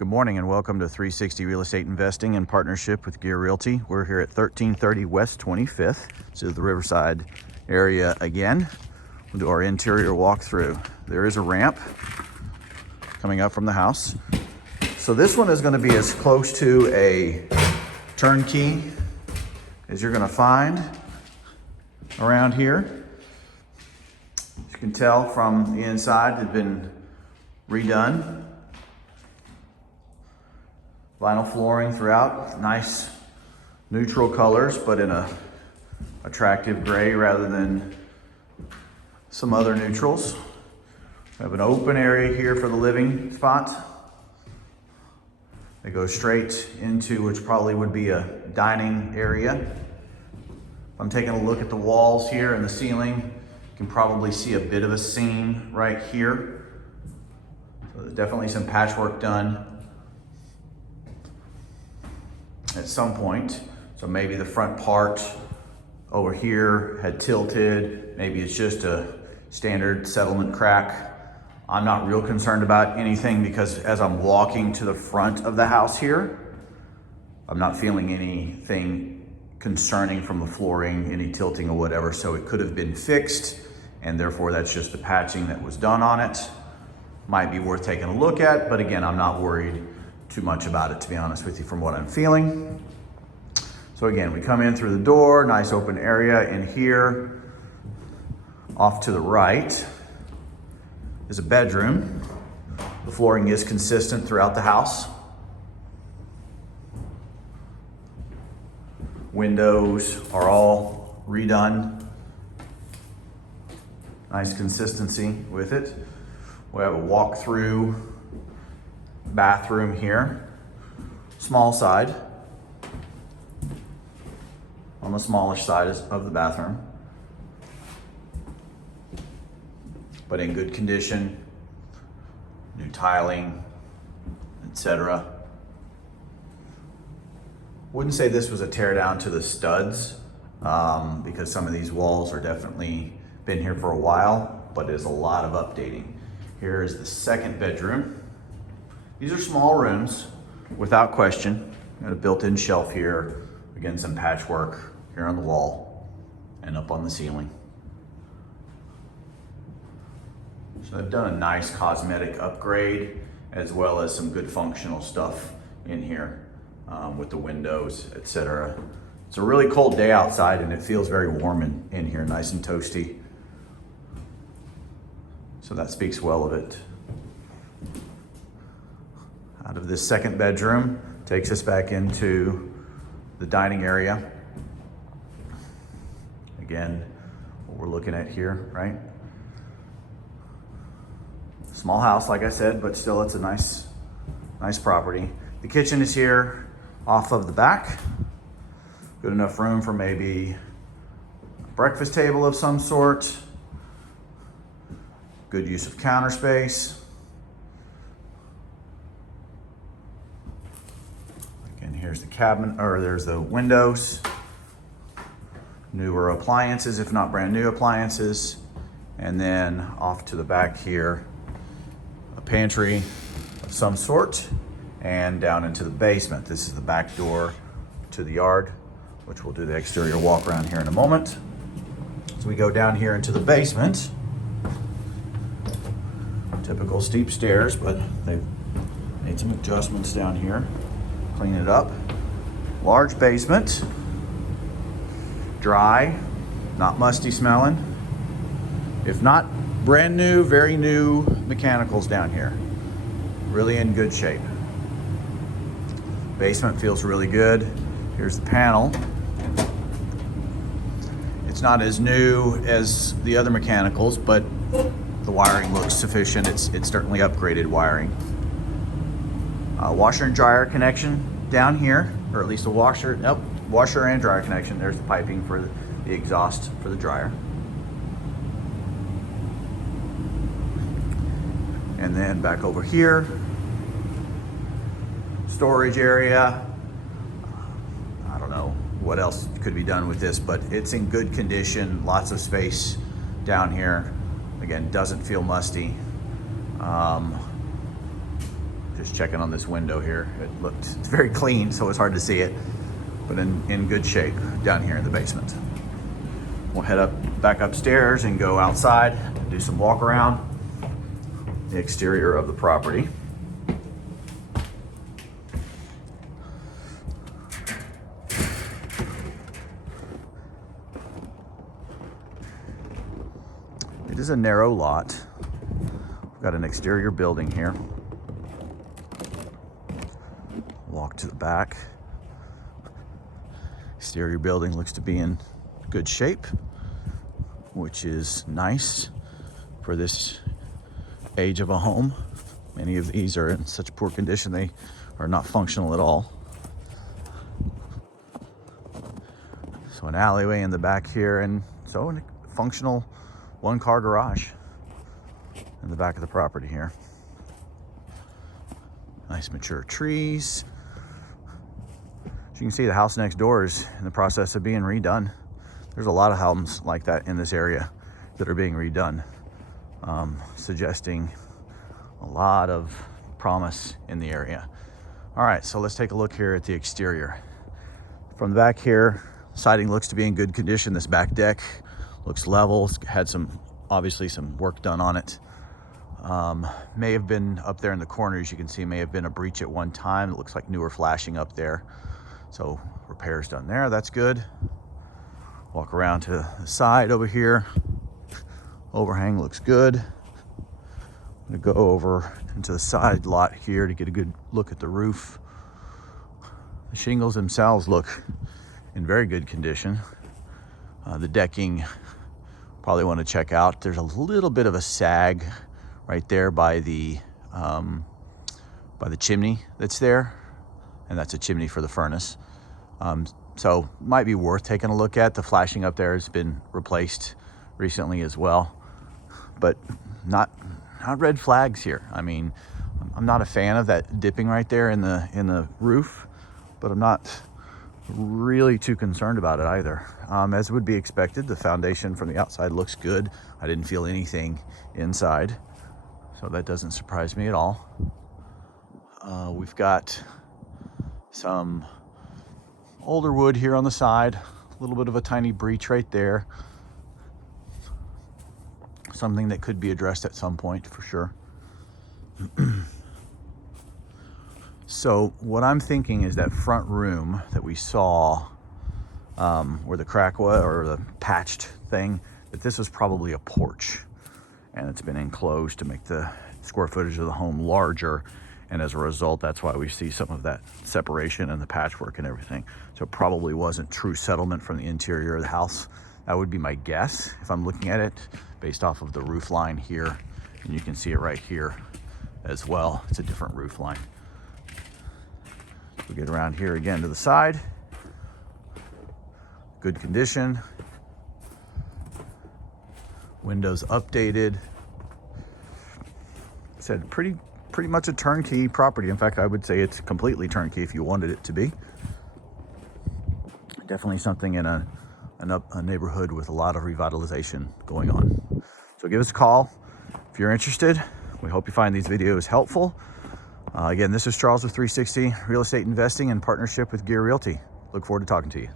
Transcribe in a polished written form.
Good morning and welcome to 360 Real Estate Investing in partnership with Gear Realty. We're here at 1330 West 25th. This is the Riverside area again. We'll do our interior walkthrough. There is a ramp coming up from the house. So this one is going to be as close to a turnkey as you're going to find around here. As you can tell from the inside, it's been redone. Vinyl flooring throughout, nice neutral colors, but in a attractive gray rather than some other neutrals. We have an open area here for the living spot. They go straight into which probably would be a dining area. I'm taking a look at the walls here and the ceiling. You can probably see a bit of a seam right here. So there's definitely some patchwork done at some point. So maybe the front part over here had tilted. Maybe it's just a standard settlement crack. I'm not real concerned about anything because as I'm walking to the front of the house here, I'm not feeling anything concerning from the flooring, any tilting or whatever. So it could have been fixed and therefore that's just the patching that was done on it. Might be worth taking a look at, but again, I'm not worried too much about it, to be honest with you, from what I'm feeling. So again, we come in through the door, nice open area in here. Off to the right is a bedroom. The flooring is consistent throughout the house. Windows are all redone. Nice consistency with it. We have a walk-through bathroom here, small side, on the smallish side of the bathroom, but in good condition, new tiling, etc. Wouldn't say this was a tear down to the studs because some of these walls are definitely been here for a while, but there's a lot of updating. Here is the second bedroom. These are small rooms, without question. Got a built-in shelf here. Again, some patchwork here on the wall and up on the ceiling. So I've done a nice cosmetic upgrade as well as some good functional stuff in here with the windows, etc. It's a really cold day outside and it feels very warm in here, nice and toasty. So that speaks well of it. Out of this second bedroom, takes us back into the dining area. Again, what we're looking at here, right? Small house, like I said, but still it's a nice property. The kitchen is here off of the back. Good enough room for maybe a breakfast table of some sort. Good use of counter space. Here's the cabinet, or there's the windows. Newer appliances, if not brand new appliances. And then off to the back here, a pantry of some sort, and down into the basement. This is the back door to the yard, which we'll do the exterior walk around here in a moment. So we go down here into the basement. Typical steep stairs, but they've made some adjustments down here. Clean it up. Large basement. Dry, not musty smelling. If not brand new, very new mechanicals down here. Really in good shape. Basement feels really good. Here's the panel. It's not as new as the other mechanicals, but the wiring looks sufficient. It's certainly upgraded wiring. Washer and dryer connection down here, or at least a washer and dryer connection. There's the piping for the exhaust for the dryer. And then back over here, storage area. I don't know what else could be done with this, but it's in good condition. Lots of space down here. Again, doesn't feel musty. Just checking on this window here. It's very clean, so it's hard to see it, but in good shape down here in the basement. We'll head back upstairs and go outside and do some walk around the exterior of the property. It is a narrow lot. We've got an exterior building here. Walk to the back. Exterior building looks to be in good shape, which is nice for this age of a home. Many of these are in such poor condition they are not functional at all. So an alleyway in the back here, and so a functional one-car garage in the back of the property here. Nice mature trees. As you can see, the house next door is in the process of being redone. There's a lot of homes like that in this area that are being redone, suggesting a lot of promise in the area. All right, so let's take a look here at the exterior. From the back here, siding looks to be in good condition. This back deck looks level. It's had obviously some work done on it. May have been up there in the corner, as you can see, may have been a breach at one time. It looks like newer flashing up there. So repairs done there, that's good. Walk around to the side over here. Overhang looks good. I'm gonna go over into the side lot here to get a good look at the roof. The shingles themselves look in very good condition. The decking, probably want to check out. There's a little bit of a sag right there by the chimney that's there, and that's a chimney for the furnace. So might be worth taking a look at. The flashing up there has been replaced recently as well, but not red flags here. I mean, I'm not a fan of that dipping right there in the roof, but I'm not really too concerned about it either. As would be expected, the foundation from the outside looks good. I didn't feel anything inside, so that doesn't surprise me at all. We've got some older wood here on the side, a little bit of a tiny breach right there. Something that could be addressed at some point for sure. So what I'm thinking is that front room that we saw, where the crack was, or the patched thing, that this was probably a porch, and it's been enclosed to make the square footage of the home larger, and as a result, that's why we see some of that separation and the patchwork and everything. So it probably wasn't true settlement from the interior of the house. That would be my guess if I'm looking at it based off of the roof line here, and you can see it right here as well. It's a different roof line. We get around here again to the side. Good condition. Windows updated. Said pretty much a turnkey property. In fact, I would say it's completely turnkey if you wanted it to be. Definitely something in a neighborhood with a lot of revitalization going on. So give us a call if you're interested. We hope you find these videos helpful. Again, this is Charles with 360 Real Estate Investing in partnership with Gear Realty. Look forward to talking to you.